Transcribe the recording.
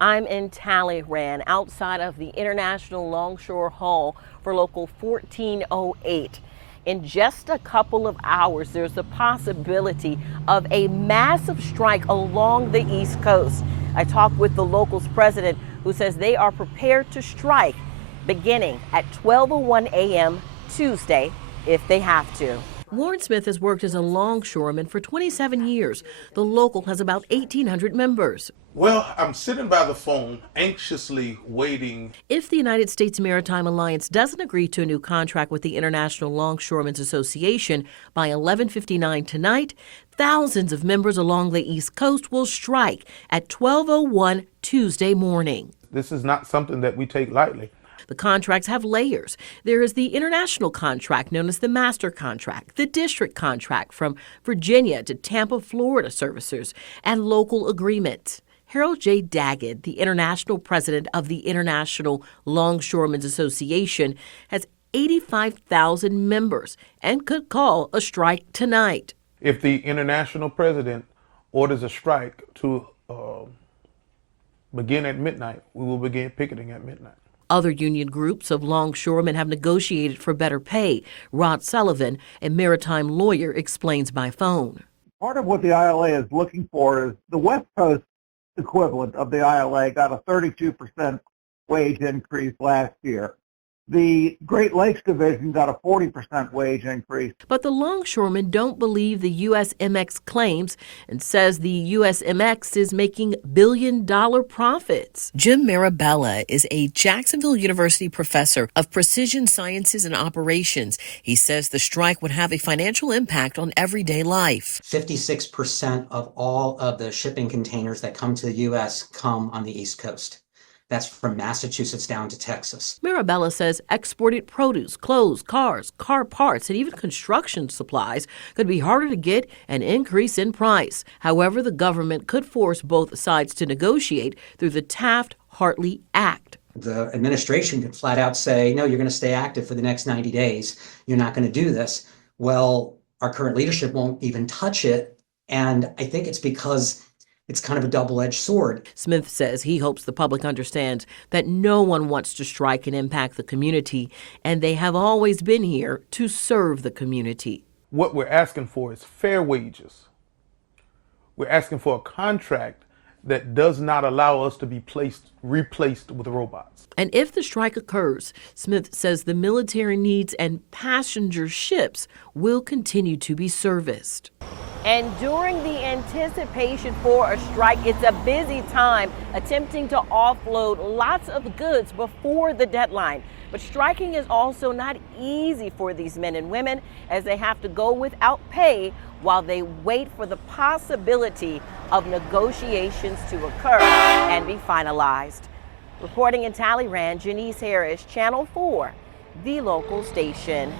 I'm in Talleyrand outside of the International Longshore Hall for Local 1408. In just a couple of hours, there's a possibility of a massive strike along the East Coast. I talked with the local's president, who says they are prepared to strike beginning at 12:01 a.m. Tuesday if they have to. Warren Smith has worked as a longshoreman for 27 years. The local has about 1,800 members. Well, I'm sitting by the phone, anxiously waiting. If the United States Maritime Alliance doesn't agree to a new contract with the International Longshoremen's Association by 11:59 tonight, thousands of members along the East Coast will strike at 12:01 Tuesday morning. This is not something that we take lightly. The contracts have layers. There is the international contract known as the master contract, the district contract from Virginia to Tampa, Florida servicers, and local agreements. Harold J. Daggett, the international president of the International Longshoremen's Association, has 85,000 members and could call a strike tonight. If the international president orders a strike to begin at midnight, we will begin picketing at midnight. Other union groups of longshoremen have negotiated for better pay. Rod Sullivan, a maritime lawyer, explains by phone. Part of what the ILA is looking for is the West Coast equivalent of the ILA got a 32% wage increase last year. The Great Lakes Division got a 40% wage increase. But the longshoremen don't believe the USMX claims and says the USMX is making billion-dollar profits. Jim Marabella is a Jacksonville University professor of precision sciences and operations. He says the strike would have a financial impact on everyday life. 56% of all of the shipping containers that come to the U.S. come on the East Coast. That's from Massachusetts down to Texas. Marabella says exported produce, clothes, cars, car parts, and even construction supplies could be harder to get and increase in price. However, the government could force both sides to negotiate through the Taft-Hartley Act. The administration could flat out say, no, you're going to stay active for the next 90 days. You're not going to do this. Well, our current leadership won't even touch it. And I think it's because it's kind of a double-edged sword. Smith says he hopes the public understands that no one wants to strike and impact the community, and they have always been here to serve the community. What we're asking for is fair wages. We're asking for a contract that does not allow us to be replaced with robots. And if the strike occurs, Smith says the military needs and passenger ships will continue to be serviced. And during the anticipation for a strike, it's a busy time attempting to offload lots of goods before the deadline. But striking is also not easy for these men and women, as they have to go without pay while they wait for the possibility of negotiations to occur and be finalized. Reporting in Talleyrand, Janice Harris, Channel 4, the local station.